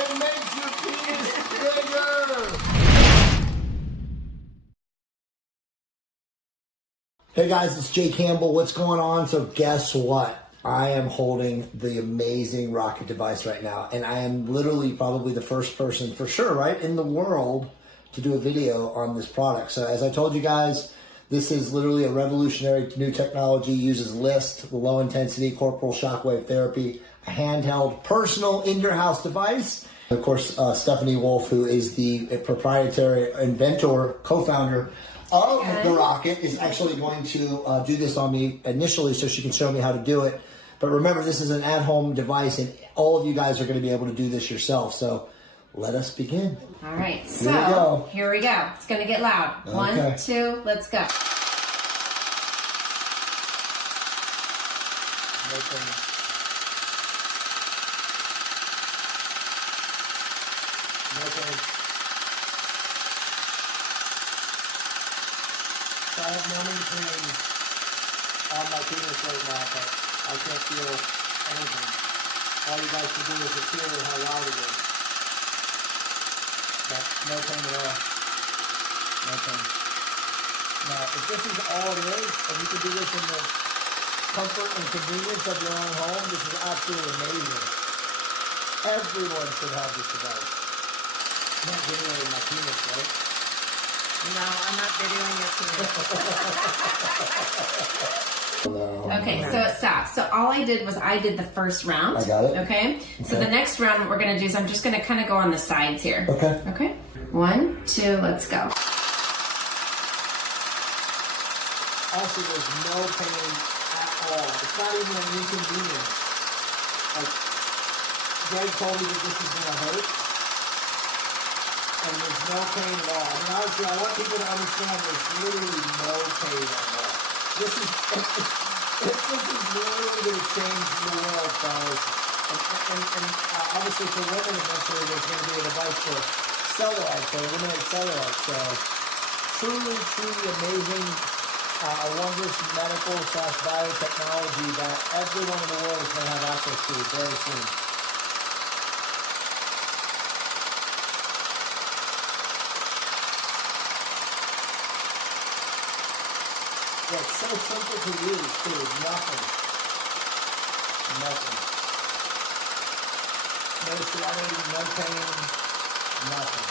It makes your penis bigger. Hey guys, it's Jay Campbell. What's going on? So guess what? I am holding the amazing rocket device right now, and I am literally probably the first person for sure, right, in the world to do a video on this product. So as I told you guys, this is literally a revolutionary new technology, uses LIST, low intensity corporal shockwave therapy, a handheld personal in your house device. Of course, Stephanie Wolf, who is the proprietary inventor, co-founder of the rocket, is actually going to do this on me initially so she can show me how to do it. But remember, this is an at-home device, and all of you guys are going to be able to do this yourself. So let us begin. All right, so here we go. It's going to get loud. Okay. 1, 2, let's go. Okay. So I have no pain on my penis right now, but I can't feel anything. All you guys can do is just hear how loud it is. But no pain at all. No pain. Now, if this is all it is, and you can do this in the comfort and convenience of your own home, this is absolutely amazing. Everyone should have this device. I'm not videoing my penis, right? No, I'm not videoing your penis. Okay, so it stops. So all I did was I did the first round. I got it. Okay? So the next round, what we're going to do is I'm just going to kind of go on the sides here. Okay. Okay? 1, 2, let's go. Also, there's no pain at all. It's not even an inconvenience. Like, Greg told me that this is going to hurt, and there's no pain at all. I mean, honestly, I want people to understand there's literally no pain at all. This is literally going to change the world, fellas. And obviously for women, eventually there's going to be a device for cellulite, for eliminate cellulite. So, truly amazing. A wondrous medical / biotechnology that everyone in the world is going to have access to very soon. Yeah, it's so simple to use too. Nothing. No sweating, no pain, nothing.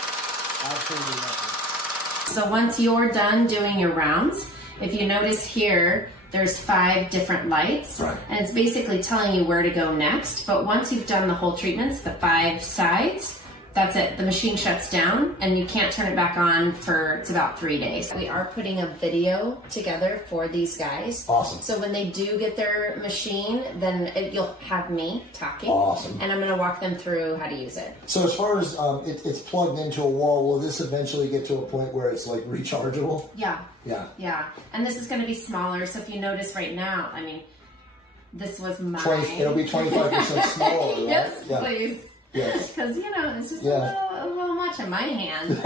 Absolutely nothing. So once you're done doing your rounds, if you notice here, there's 5 different lights, and it's basically telling you where to go next. But once you've done the whole treatments, the 5 sides, that's it. The machine shuts down and you can't turn it back on for, it's about 3 days. We are putting a video together for these guys. Awesome. So when they do get their machine, then you'll have me talking. Awesome. And I'm going to walk them through how to use it. So as far as it's plugged into a wall, will this eventually get to a point where it's like rechargeable? Yeah. Yeah. Yeah. And this is going to be smaller. So if you notice right now, I mean, this was mine. It'll be 25% smaller, right? Yes, yeah. please. Yes. Because, you know, it's just Yeah. a little much in my hand.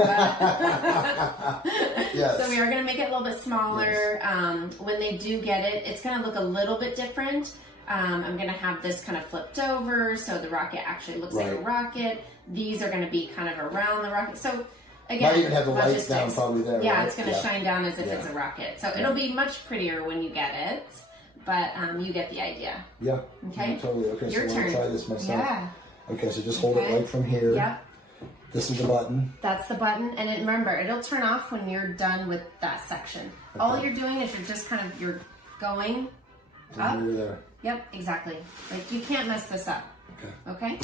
Yes. So we are going to make it a little bit smaller. Yes. When they do get it, it's going to look a little bit different. I'm going to have this kind of flipped over so the rocket actually looks like a rocket. These are going to be kind of around the rocket. So, again, might even have the lights down probably there. Yeah, right? it's going to shine down as if it's a rocket. So it'll be much prettier when you get it. But you get the idea. Yeah. Okay. Yeah, totally. Okay, Your so turn. I'm going to try this myself. Yeah. Okay, so just hold it right from here. Yep. This is the button. That's the button, and remember, it'll turn off when you're done with that section. Okay. All you're doing is you're going up. You're there. Yep, exactly. Like, you can't mess this up. Okay?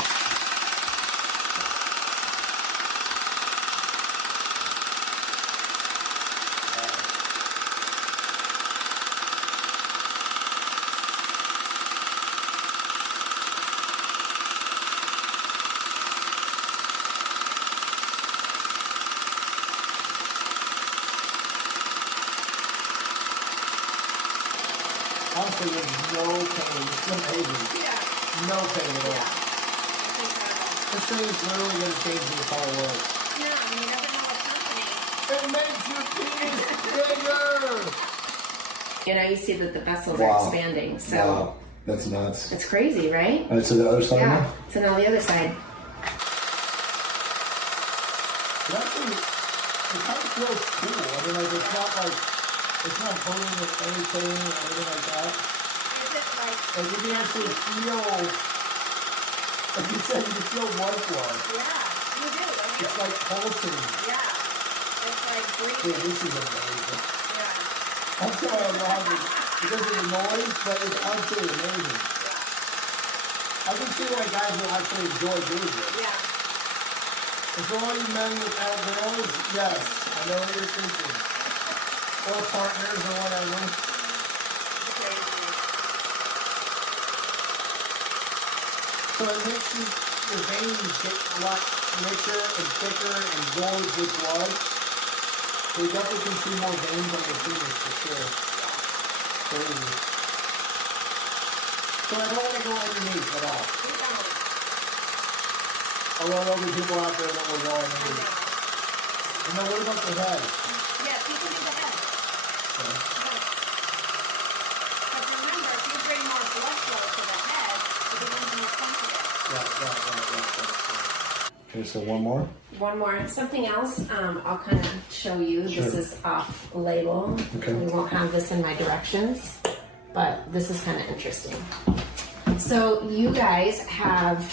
Honestly, there's no pain. It's amazing. Yeah. No pain at all. Yeah. It's incredible. This thing is literally going to change the entire world. Yeah, I mean, you never know what's happening. It makes your penis bigger! You know, you see that the vessels are expanding, so... Wow. That's nuts. It's crazy, right? All right, so the other side now? So now the other side. It actually, it kind of feels cool. I mean, like, it's not hurting or anything or anything like that. Is it like... Like, you can actually feel, like you said, you can feel blood flow. Yeah, you do, don't you? It's like pulsing. Yeah. It's like breathing. Dude, this is amazing. Yeah. I'm sorry I'm laughing because of the noise, but it's absolutely amazing. Yeah. I can see why guys will actually enjoy doing this. Yeah. And for all you men without girls, yes, I know what you're thinking. Or partners or whatever. So it makes your veins get a lot richer and thicker and gorged with blood. So you definitely can see more veins on your fingers for sure. Crazy. So I don't want to go underneath at all. Although there'll be people out there that will go underneath. And then what about the head? Yes, you can do the head. Okay. But remember, if you bring more blood flow to the head, it becomes more sensitive. Right. Okay, so one more. One more. Something else I'll kind of show you. Sure. This is off label. Okay. We won't have this in my directions, but this is kind of interesting. So you guys have,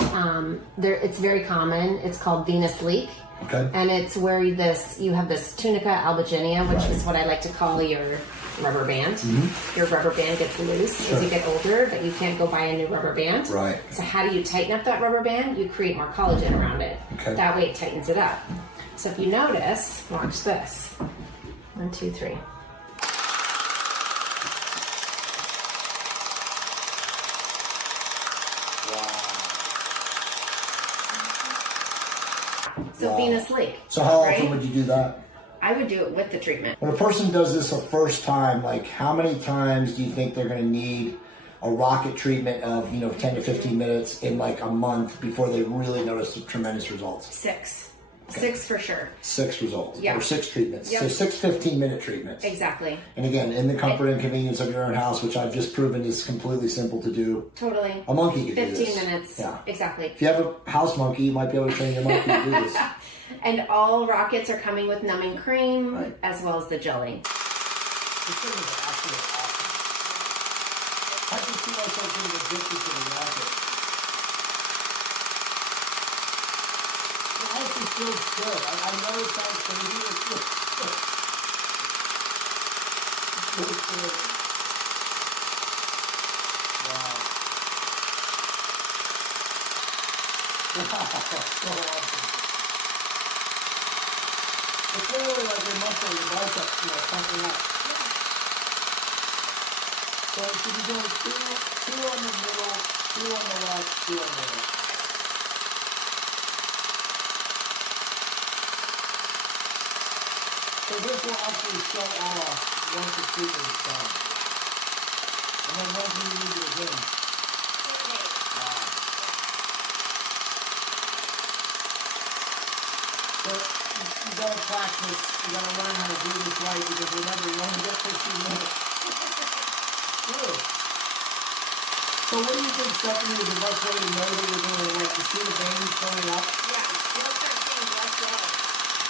it's very common. It's called venous leak. Okay. And it's where you have this tunica albuginea, which is what I like to call your rubber band. Mm-hmm. Your rubber band gets loose as you get older, but you can't go buy a new rubber band. Right. So how do you tighten up that rubber band? You create more collagen around it. Okay. That way it tightens it up. So if you notice, watch this. 1, 2, 3. So Wow. venous leak. So how right? often would you do that? I would do it with the treatment. When a person does this the first time, like how many times do you think they're going to need a rocket treatment of 10 to 15 minutes in like a month before they really notice the tremendous results? 6. Okay. 6 for sure. 6 results. Yeah. Or 6 treatments. Yep. So 6 15-minute treatments. Exactly. And again, in the comfort and convenience of your own house, which I've just proven is completely simple to do. Totally. A monkey could do 15 this. minutes. Yeah. Exactly. If you have a house monkey, you might be able to train your monkey to do this. And all rockets are coming with numbing cream Right. as well as the jelly. This thing is actually awesome. I can see myself getting addicted to the rocket. It honestly feels good. I know it sounds crazy. It feels good. It feels good. Wow. Wow. So awesome. It's literally like your muscle, your biceps, pumping up. So you should be doing two on the middle, 2 on the left, 2 on the right. So this will actually shut off once the treatment is done. And then when can you use it again? Wow. So you gotta practice, you gotta learn how to do this right because remember, you only get 15 minutes. Good. So what do you think, Stephanie, is the best way to know that you're doing it right? To see the veins filling up? Yeah, you'll start seeing blood flow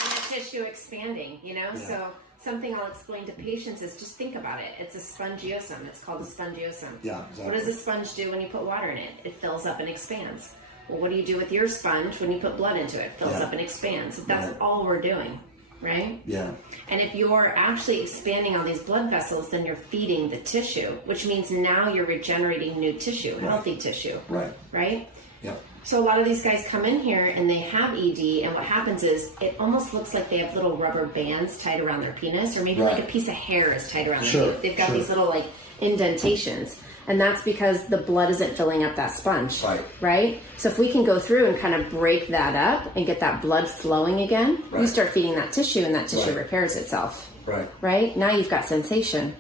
and the tissue expanding, Yeah. So something I'll explain to patients is just think about it. It's a spongiosum. It's called a spongiosum. Yeah, exactly. What does a sponge do when you put water in it? It fills up and expands. Well, what do you do with your sponge when you put blood into it? It fills up and expands. That's all we're doing, right? Yeah. And if you're actually expanding all these blood vessels, then you're feeding the tissue, which means now you're regenerating new tissue, healthy tissue. Right. Right? Yep. So a lot of these guys come in here and they have ED, and what happens is it almost looks like they have little rubber bands tied around their penis, or maybe like a piece of hair is tied around their penis. They've got these little like indentations. And that's because the blood isn't filling up that sponge. Right? So if we can go through and kind of break that up and get that blood flowing again, you start feeding that tissue and that tissue repairs itself. Right? Now you've got sensation.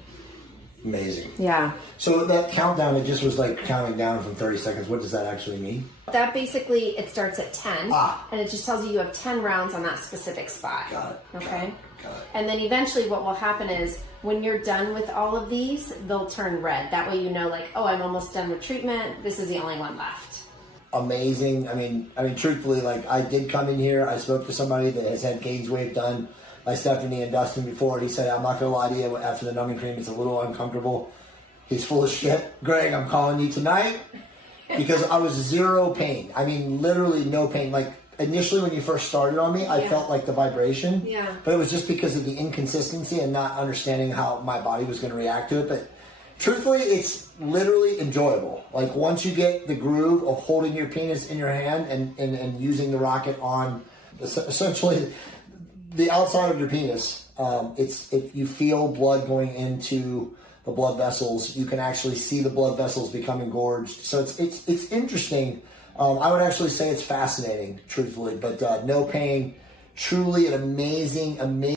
Amazing. Yeah. So that countdown, it just was like counting down from 30 seconds. What does that actually mean? That basically, it starts at 10. Ah. And it just tells you have 10 rounds on that specific spot. Got it. Okay? Got it. And then eventually what will happen is when you're done with all of these, they'll turn red. That way you know, like, oh, I'm almost done with treatment. This is the only one left. amazing. I mean, truthfully, like I did come in here. I spoke to somebody that has had gainswave done by Stephanie and Dustin before. He said, I'm not going to lie to you, after the numbing cream, it's a little uncomfortable. He's full of shit. Greg, I'm calling you tonight because I was zero pain. I mean, literally no pain. Like initially when you first started on me, I felt like the vibration. Yeah. But it was just because of the inconsistency and not understanding how my body was going to react to it. But truthfully, it's literally enjoyable. Like once you get the groove of holding your penis in your hand and using the rocket on essentially the outside of your penis, if you feel blood going into the blood vessels, you can actually see the blood vessels become engorged. So it's interesting. I would actually say it's fascinating, truthfully, but no pain. Truly an amazing